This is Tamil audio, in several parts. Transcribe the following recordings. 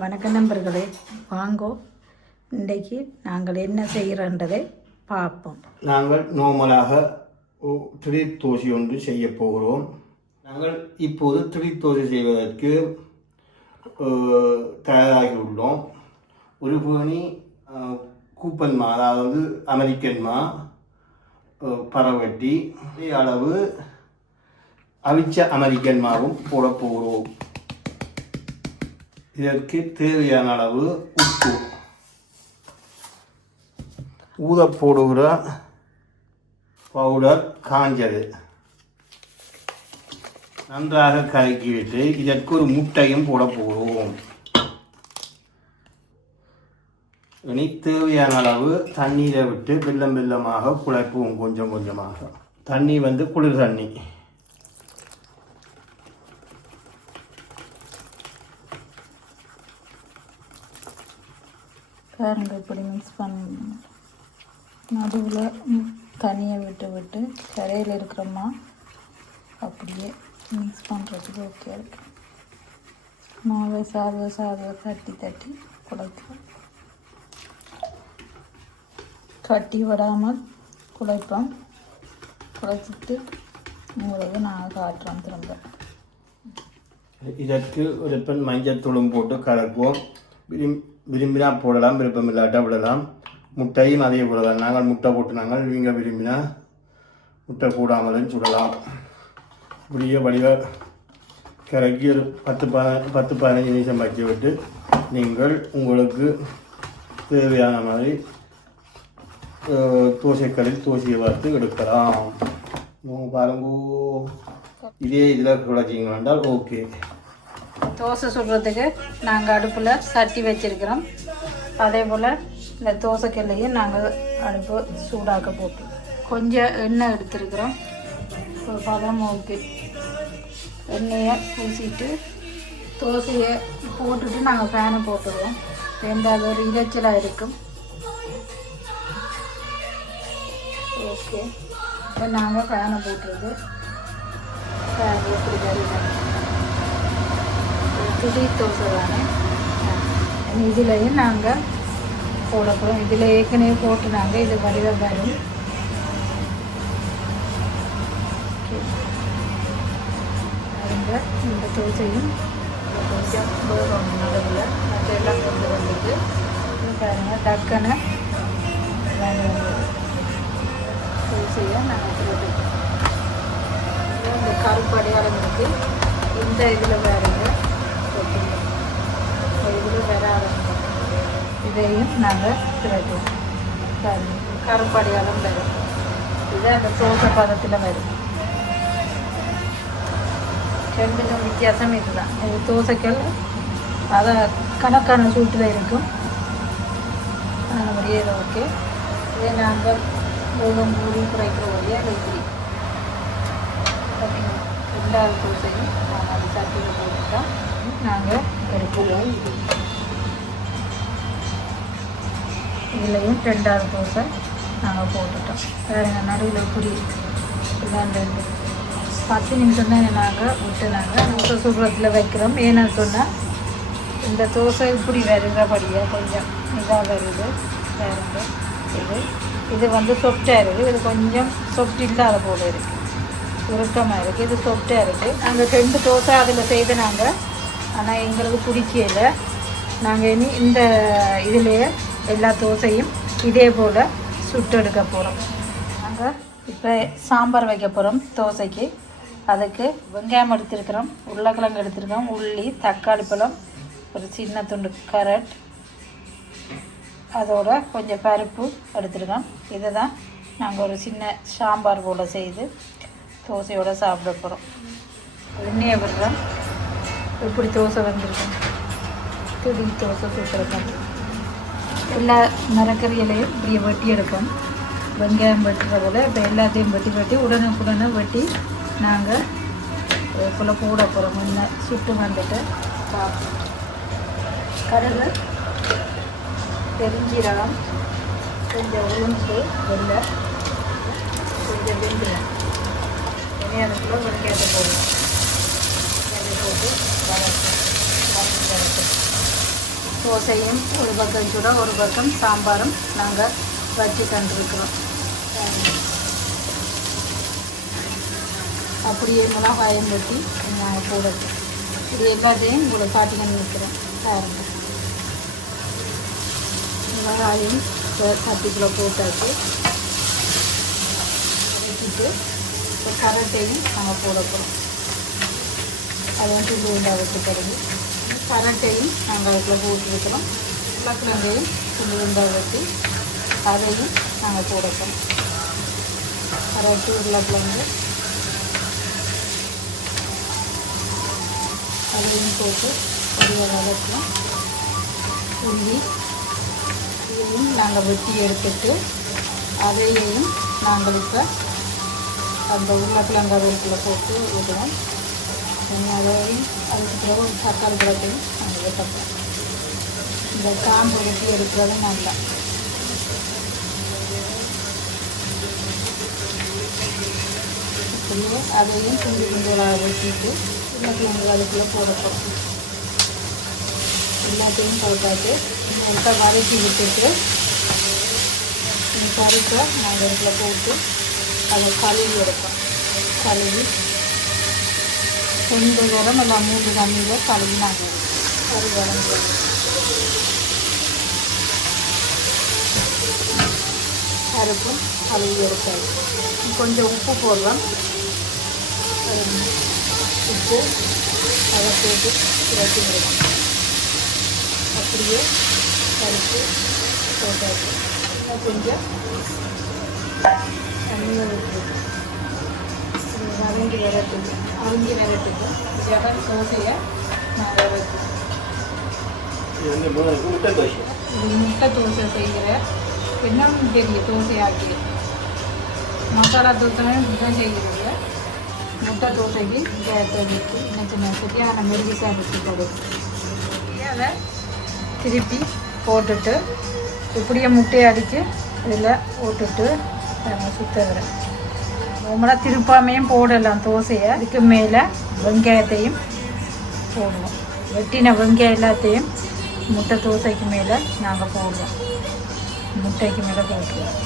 வணக்க நண்பர்களே வாங்கோ. இன்றைக்கு நாங்கள் என்ன செய்கிறன்றதை பார்ப்போம். நாங்கள் நார்மலாக திடீர் தோசை ஒன்று செய்ய போகிறோம். நாங்கள் இப்போது திடீர் தோசை செய்வதற்கு தயாராகியுள்ளோம். ஒரு பேணி கூப்பன்மா கூப்பன் மா அதாவது அமெரிக்கன் மா பரவட்டி. அளவு அவிச்ச அமெரிக்கன் மாவும் போட போகிறோம். இதற்கு தேவையான அளவு உப்பு. ஊத போடுகிற பவுடர் காஞ்சது. நன்றாக கலக்கிவிட்டு இதற்கு ஒரு முட்டையும் போட போகிறோம். இனி தேவையான அளவு தண்ணீரை விட்டு வெள்ளம் வெள்ளமாக குழைப்போம் கொஞ்சம் கொஞ்சமாக. தண்ணி வந்து குளிர் தண்ணி. பாருங்க இப்படி மிக்ஸ் பண்ணணும். நடுவில் தனியை விட்டு விட்டு கரையில் இருக்கிறோமா அப்படியே மிக்ஸ் பண்ணுறதுக்கு ஓகே இருக்கு. மாவை சாதவை சாதவை தட்டி தட்டி குழைப்போம். கட்டி விடாமல் குழைப்போம். குழைச்சிட்டு உங்களுக்கு நான் காட்டுறோம் திரும்ப. இதற்கு ஒரு பெண் மஞ்சள் தூளும் போட்டு கலப்போம் விரும்பினா போடலாம் விருப்பம் இல்லாட்டா விடலாம். முட்டையும் அதே போல தான் நாங்கள் முட்டை போட்டு நாங்கள் நீங்கள் விரும்பினா முட்டை போடாமலும் சுடலாம். இப்படியே வடிவாக கரைக்கி ஒரு பத்து ப பத்து பதினஞ்சு நிமிஷம் வச்சு விட்டு நீங்கள் உங்களுக்கு தேவையான மாதிரி அஹ், தோசைக்கல்லில் தோசையை பார்த்து எடுக்கலாம். உங்க பாருங்க. இதே இதில் குழச்சிங்க வேண்டால் ஓகே. தோசை சுடுறதுக்கு நாங்கள் அடுப்பில் சட்டி வச்சுருக்கிறோம். அதே போல் இந்த தோசைக்கல்லையும் நாங்கள் அடுப்பு சூடாக்க போட்டு கொஞ்சம் எண்ணெய் எடுத்துருக்குறோம். ஒரு பதம் எண்ணெயை பூசிட்டு தோசையை போட்டுட்டு நாங்கள் ஃபேனை போட்டுருவோம். ரெண்டாவது ஒரு இறைச்சலாக இருக்கும். ஓகே இப்போ நாங்கள் ஃபேனை போட்டுருது ஃபேன் போட்டுருக்காரு வருது துடி தோசை தானே இதுலேயும் நாங்கள் போட போகிறோம் இதில் ஏற்கனவே போட்டு நாங்கள் இது வடிவ வரும். இந்த தோசையும் கொஞ்சம் நடுவில் மற்றெல்லாம் கொண்டு வந்துட்டு டக்குன்னு தோசையை நாங்கள் இந்த கருப்பு அடையாளம் இருக்கு. இந்த இதில் வேற இதில் வராத இதையும் நாங்கள் திரட்டுவோம் கருப்படியாலும் வரும். இது அந்த தோசை பதத்தில் வரும். ரெண்டுக்கும் வித்தியாசம் இதுதான். இது தோசைக்கல். அதை கணக்கான சூட்டில் இருக்கும். அந்த மாதிரியே இது ஓகே. இதை நாங்கள் வேகம் மூடி குறைக்கிற வழியாக வைக்கிறோம் பார்த்தீங்களா ரெண்டாவது தோசையும் நாங்கள் அது சட்டியில் போட்டுட்டோம் நாங்கள் எடுப்போம் இதுலேயும் ரெண்டாவது தோசை நாங்கள் போட்டுட்டோம். வேறு நடுவில் புரி இதான் ரெண்டு பத்து நிமிஷம் தான் நாங்கள் விட்டு நாங்கள் தோசை சுடுறதுல வைக்கிறோம். ஏன்னா சொன்னால் இந்த தோசை இப்படி வருகிறபடியாக கொஞ்சம் இதாக வருது. வேறு இது இது வந்து சொஃப்டாக இருக்குது. இது கொஞ்சம் சொஃப்ட் இல்லாத போல இருக்குது உருக்கமாக இருக்குது இது சொஃப்டாக இருக்குது நாங்கள் ரெண்டு தோசை அதில் செய்து நாங்கள் ஆனால் எங்களுக்கு பிடிக்கல. நாங்கள் இனி இந்த இதுலேயே எல்லா தோசையும் இதே போல் சுட்டெடுக்க போகிறோம் நாங்கள் இப்போ சாம்பார் வைக்க போகிறோம் தோசைக்கு. அதுக்கு வெங்காயம் எடுத்திருக்கிறோம் உருளைக்கிழங்கு எடுத்திருக்கோம் உள்ளி தக்காளி பழம் ஒரு சின்ன துண்டு கரட் அதோட கொஞ்சம் பருப்பு எடுத்துருக்கோம் இதை தான் நாங்கள் ஒரு சின்ன சாம்பார் போல் செய்து தோசையோடு சாப்பிட போகிறோம் எண்ணெயை விடுறோம். இப்படி தோசை வந்திருக்கோம். துடி தோசை சுற்றுறோம் எல்லா மரக்கறிகளையும் இப்படியே வெட்டி எடுப்போம். வெங்காயம் வெட்டுற போல் இப்போ எல்லாத்தையும் வெட்டி வெட்டி உடனுக்குடனே வெட்டி நாங்கள் இதுக்குள்ளே போட போகிறோம் முன்ன சுட்டு வந்துட்டு பார்ப்போம் கடுகு பெருஞ்சீரகம் கொஞ்சம் உளுந்து வெள்ளை கொஞ்சம் வெந்தயம். வெங்காயத்துக்குள்ள வெங்காயத்தை போடுவோம். போட்டு வளர்த்து தோசையும் ஒரு பக்கம் சுட ஒரு பக்கம் சாம்பாரும் நாங்கள் வச்சு தந்துருக்குறோம். அப்படியே மிளகாயம் வெட்டி நாங்கள் போடுறது இது எல்லாத்தையும் உங்களை காட்டிக்கணும் நிற்கிறேன் பாருங்க. மிளகாயும் கிலோ போட்டாச்சு. வச்சுட்டு இப்போ கரட்டையும் நாங்கள் போட போகிறோம் அதை வந்து உண்டாக வச்சு பிறகு. கரட்டையும் நாங்கள் அதுக்குள்ளே போட்டுருக்கிறோம். உருளைக்கிழங்கையும் துண்டு துண்டாக வெட்டி அதையும் நாங்கள் போட போகிறோம் உருளைக்கிழங்கு அதையும் போட்டு கொஞ்சம் வதக்கலாம் உள்ளி இதையும் நாங்கள் வெட்டி எடுத்துட்டு அதையும் நாங்கள் இப்போ அந்த உருளைக்கிழங்கு அதுக்குள்ளே போட்டு விடுவோம். அதையும் அதுக்கு பிறகு ஒரு தக்காளி பழத்தையும் நாங்கள் வெட்டப்போம் இந்த காம்பு வெட்டி எடுக்கிறது நல்லா. அப்படியே அதையும் துண்டு துண்டுகளாக வெட்டிட்டு உருளைக்கிழங்கு அதுக்குள்ளே போடப்போம். எல்லாத்தையும் போட்டாச்சு. இப்போ வதக்கி விட்டுட்டு இந்த பருப்பை நாங்கள் இதில் போட்டு அதை கழுவி எடுப்போம். கழுவி ரெண்டு நேரம் இல்லை மூன்று தண்ணியில் கழுவினாங்க. ஒரு வளர்ந்து பருப்பும் கழுவி எடுத்தாச்சு கொஞ்சம் உப்பு போடுவோம் உப்பு அதை போட்டு இறக்கி விடுவோம் அப்படியே பருப்பு போட்டாச்சு. கொஞ்சம் தண்ணியை விட்டு அவிஞ்சி ஜெகன் தோசையை நான் முட்டை தோசை முட்டை தோசை செய்கிற இன்னும் தோசையாக்கி மசாலா தோசை இதுதான் செய்கிறது முட்டை தோசைக்கு சின்ன சின்ன சரியான மெருகிசாக வச்சு அதை திருப்பி போட்டுட்டு இப்படியே முட்டையை அடித்து இதில் போட்டுட்டு சுத்தகிறேன் நம்மள திருப்பாமையும் போடலாம் தோசையை அதுக்கு மேலே வெங்காயத்தையும் போடுவோம் வெட்டின வெங்காயம் எல்லாத்தையும் முட்டை தோசைக்கு மேலே நாங்கள் போடுவோம் முட்டைக்கு மேலே போட்டுருவோம்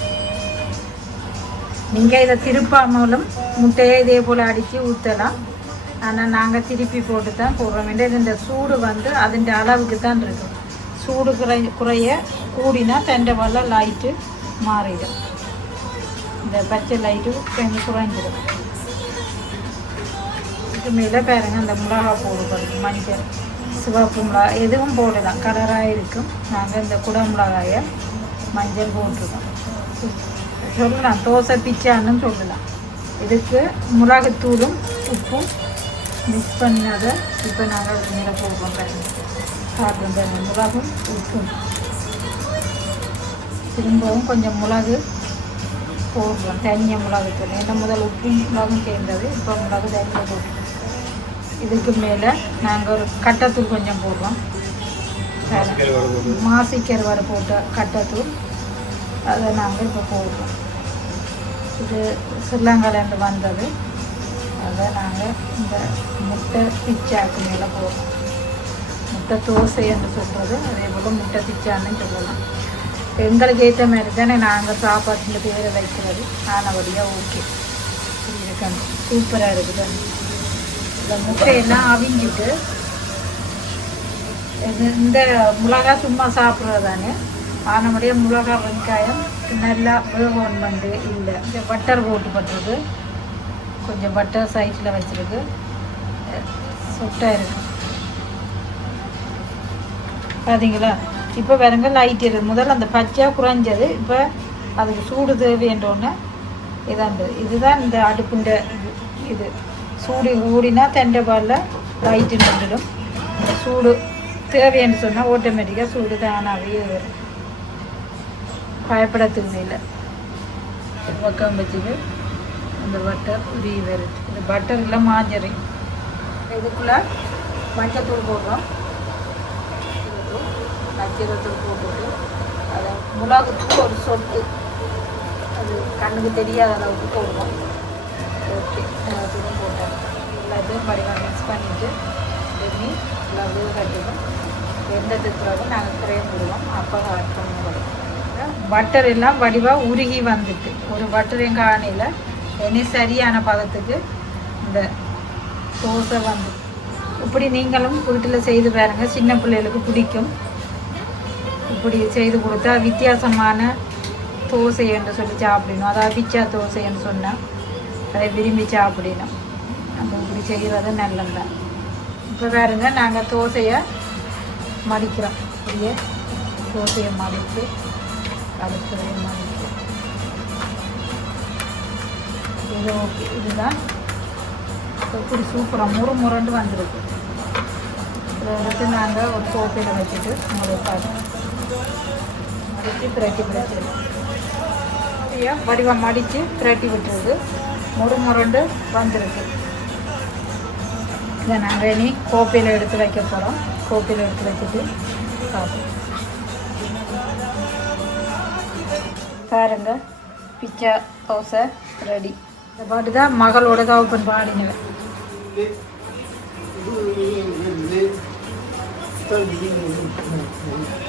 நீங்கள் இதை திருப்பாமலும் முட்டையை இதே போல் அடித்து ஊற்றலாம் ஆனால் நாங்கள் திருப்பி போட்டு தான் போடுறோம் வேண்டிய இந்த சூடு வந்து அதன் அளவுக்கு தான் இருக்கும் சூடு குறை குறைய கூடினா தண்டை வல்ல லைட்டு மாறிடும் இந்த பச்சை லைட்டு கொஞ்சம் குறைஞ்சிடும் இதுக்கு மேலே பாருங்கள் அந்த மிளகா போடுறது மஞ்சள் சிவப்பு மிளகா எதுவும் போடலாம். கலராக இருக்கும். நாங்கள் இந்த குட மிளகாயை மஞ்சள் போட்டிருக்கோம். சொல்லலாம் தோசை பிச்சான்னு சொல்லலாம். இதுக்கு மிளகுத்தூளும் உப்பும் மிக்ஸ் பண்ணதை இப்போ நாங்கள் மேலே போடுறோம் பாருங்கள் காட்டுறோம் பாருங்கள் மிளகும் உப்பும். திரும்பவும் கொஞ்சம் மிளகு போடுறோம் தனியாக மிளகு தூள் ஏன்னா முதல் உப்பும் மிளகும் சேர்ந்தது இப்போ மிளகு தனியாக போடுறோம் இதுக்கு மேலே நாங்கள் ஒரு கட்டத்தூள் கொஞ்சம் போடுறோம். மாசிக்கர் வர போட்ட. கட்டத்தூள் அதை நாங்கள் இப்போ போடுறோம். இது ஸ்ரீலங்காலேருந்து வந்தது. அதை நாங்கள் இந்த முட்டை பிச்சாக்கு மேலே போடுறோம். முட்டை தோசை என்று சொல்கிறது அதே போல் முட்டை பிச்சான்னு சொல்லலாம் எங்களுக்கு ஏற்ற மாதிரி தானே நாங்கள் சாப்பாட்டுல பேரை வைக்கிறது. ஆனபடியாக ஓகே இருக்காங்க சூப்பராக இருக்குது. இந்த முட்டையெல்லாம் அவிஞ்சிட்டு இந்த மிளகா சும்மா சாப்பிட்றது தானே. ஆனபடியாக மிளகா வெங்காயம் நல்லா வேகோன் பண்ணு இல்லை இந்த பட்டர் போட்டு பண்ணுறது கொஞ்சம் பட்டர் சைஸில் வச்சுருக்கு. சொட்டாக இருக்கு. பார்த்தீங்களா இப்போ பாருங்க லைட் இருக்குது முதல்ல அந்த பச்சையாக குறைஞ்சது இப்போ அதுக்கு சூடு தேவைன்றோன்னே இருந்தது இதுதான் இந்த அடுப்புண்ட இது. இது சூடு ஊடினா தெண்டை பாலில் லைட்டு நின்றுடும். சூடு தேவைன்னு சொன்னால் ஆட்டோமேட்டிக்காக சூடு தானாகவே வரும். பயப்படத்துக்கு இல்லை. பக்கம் வச்சுட்டு அந்த பட்டர் உரிய வருது. இந்த பட்டர் இல்லை மாஞ்சரி இதுக்குள்ளே மஞ்சத்தூள் போடுறோம். நச்சரத்தூள் போட்டுட்டு அதை மிளகுத்தூள் ஒரு சொட்டு. அது கண்ணுக்கு தெரியாத அளவுக்கு போடுவோம் ஓகே எல்லாத்தையும் போட்டேன். எல்லாத்தையும் படிவாக மிக்ஸ் பண்ணிவிட்டு எண்ணி எல்லாம் வேக கட்டுவோம் வெந்ததுக்கு பிறகு நாங்கள் கிரேம் போடுவோம் அப்போ ஆட் பண்ணுவோம் பட்டர் எல்லாம் வடிவாக உருகி வந்துட்டு. ஒரு பட்டரையும் காணியில் இனி சரியான பதத்துக்கு இந்த தோசை வந்து. இப்படி நீங்களும் வீட்டில் செய்து பாருங்கள் சின்ன பிள்ளைகளுக்கு பிடிக்கும். இப்படி செய்து கொடுத்தா வித்தியாசமான தோசை என்று சொல்லி சாப்பிடணும். அதாவது பிச்சா தோசைன்னு சொன்னால் அதை விரும்பி சாப்பிடணும். நம்ம இப்படி செய்கிறது நல்லது? இப்போ பாருங்க நாங்கள் தோசையை மடிக்கிறோம். இப்படியே தோசையை மடித்து அடுத்ததையும் மடித்து. இது ஓகே இதுதான். இப்படி சூப்பராக முறு முரண்டு வந்திருக்கு. இதை எடுத்து நாங்கள் ஒரு கோப்பையில் வச்சுட்டு முறை பார்த்து மடித்து திரட்டி பிரட்டிடுவோம் அப்படியே வடிவம் மடித்து திரட்டி விட்டுறது முறு முரண்டு வந்துருக்கு இதை நாங்கள் இனி கோப்பையில் எடுத்து வைக்க போகிறோம் கோப்பையில் எடுத்து வச்சுட்டு பார்ப்போம். பாருங்க பிச்சா தோசை ரெடி. இந்த பாட்டு தான் மகளோட தவப்பன் பாடினவன் you.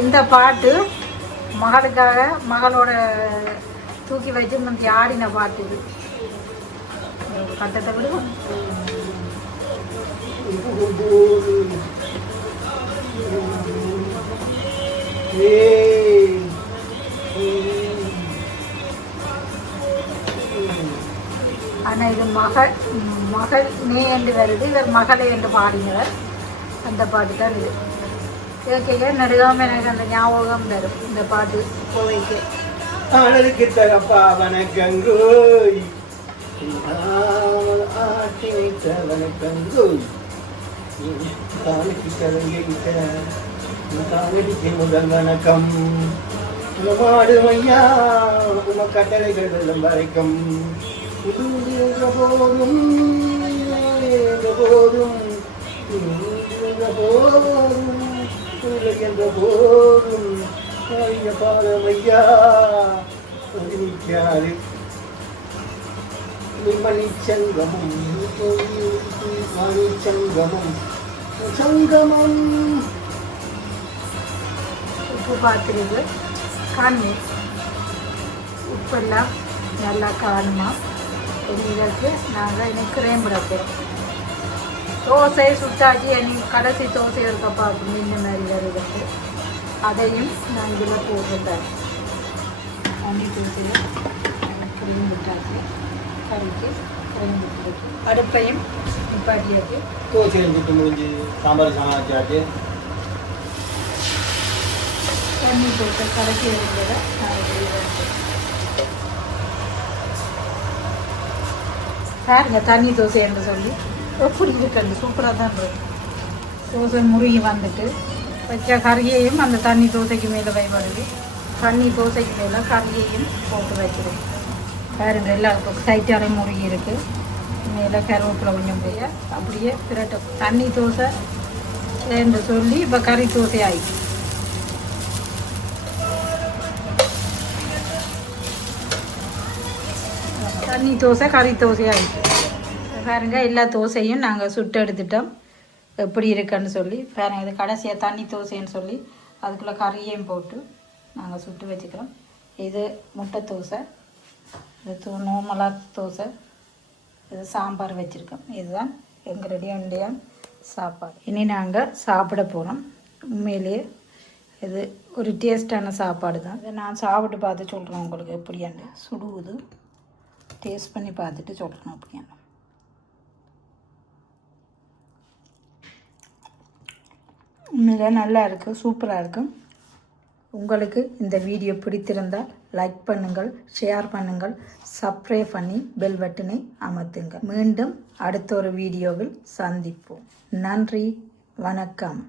இந்த பாட்டு மகளுக்காக மகளோட தூக்கி வச்சு முந்தி ஆடின பாட்டு இது. கட்டத்தை விடுவோம் ஆனால் இது மகள் மகள் நீ என்று வருது. இவர் மகளே என்று பாடினவர் அந்த பாட்டு தான் இது. கேட்க நெருகாமல் எனக்கு அந்த ஞாபகம் வரும் இந்த பாட்டு கோவைக்கு. அழகு தகப்பா வணக்கங்கோய். ஆட்டி வைத்த வணக்கங்கோய் காலைக்கு கலங்கிட்ட காலடிக்கு முதல் வணக்கம். உமாடுமையா உம கட்டளைகள் வரைக்கும். என்ற போதும் என்ற போதும் என்ற போதும் என்ற போதும் காரிய இதற்கு நாங்கள் இன்னைக்கு கிரேம் போகிறோம் தோசை சுட்டாச்சு இனி கடைசி தோசை இருக்கப்பா அப்படின்னு இந்த மாதிரி வருதுக்கு அதையும் நான் இதில் போட்டுட்டேன். தண்ணி தூசியில் கிரீம் விட்டாச்சு. கறிக்கு கிரீம் விட்டுருக்கு. அடுப்பையும் நிப்பாட்டியாச்சு. தோசை சுட்டு முடிஞ்சு சாம்பார் சாமாச்சாச்சு தண்ணி போட்டு கடைசி இருந்ததை நான் வெளியே பாருங்க தண்ணி தோசை என்று சொல்லி. எப்படி இருக்குன்னு சூப்பராக தான் இருக்கும் தோசை முருகி வந்துட்டு வச்ச கறியையும் அந்த தண்ணி தோசைக்கு மேலே வைப்படுது தண்ணி தோசைக்கு மேலே கறியையும் போட்டு வைக்கிறேன் பாருங்க எல்லாருக்கும் சைட்டாலே முருகி இருக்கு. மேலே கருவேப்பிலை கொஞ்சம் போய் அப்படியே பிரட்டும் தண்ணி தோசை என்று சொல்லி இப்போ கறி தோசை ஆகிடுச்சு தண்ணி தோசை கறி தோசையாக இருக்குது பாருங்கள் எல்லா தோசையும் நாங்கள் சுட்டு எடுத்துட்டோம். எப்படி இருக்குன்னு சொல்லி பாருங்கள் இது கடைசியாக தண்ணி தோசைன்னு சொல்லி அதுக்குள்ளே கறியையும் போட்டு நாங்கள் சுட்டு வச்சுக்கிறோம். இது முட்டை தோசை இது தூ நோமலா தோசை இது சாம்பார் வச்சுருக்கோம். இதுதான் எங்களுடைய இந்தியன் சாப்பாடு. இனி நாங்கள் சாப்பிட போகிறோம் உண்மையிலேயே இது ஒரு டேஸ்டான சாப்பாடு தான் இதை நான் சாப்பிட்டு பார்த்து சொல்கிறேன் உங்களுக்கு எப்படியாண்டு சுடுவது. டேஸ்ட் பண்ணி பார்த்துட்டு சொல்லணும் அப்படிங்க உண்மையிலே நல்லா இருக்குது சூப்பராக இருக்கும் உங்களுக்கு இந்த வீடியோ பிடித்திருந்தால் லைக் பண்ணுங்கள் ஷேர் பண்ணுங்கள் சப்ஸ்கிரைப் பண்ணி பெல் பட்டனை அமர்த்துங்கள். மீண்டும் அடுத்த ஒரு வீடியோவில் சந்திப்போம். நன்றி வணக்கம்.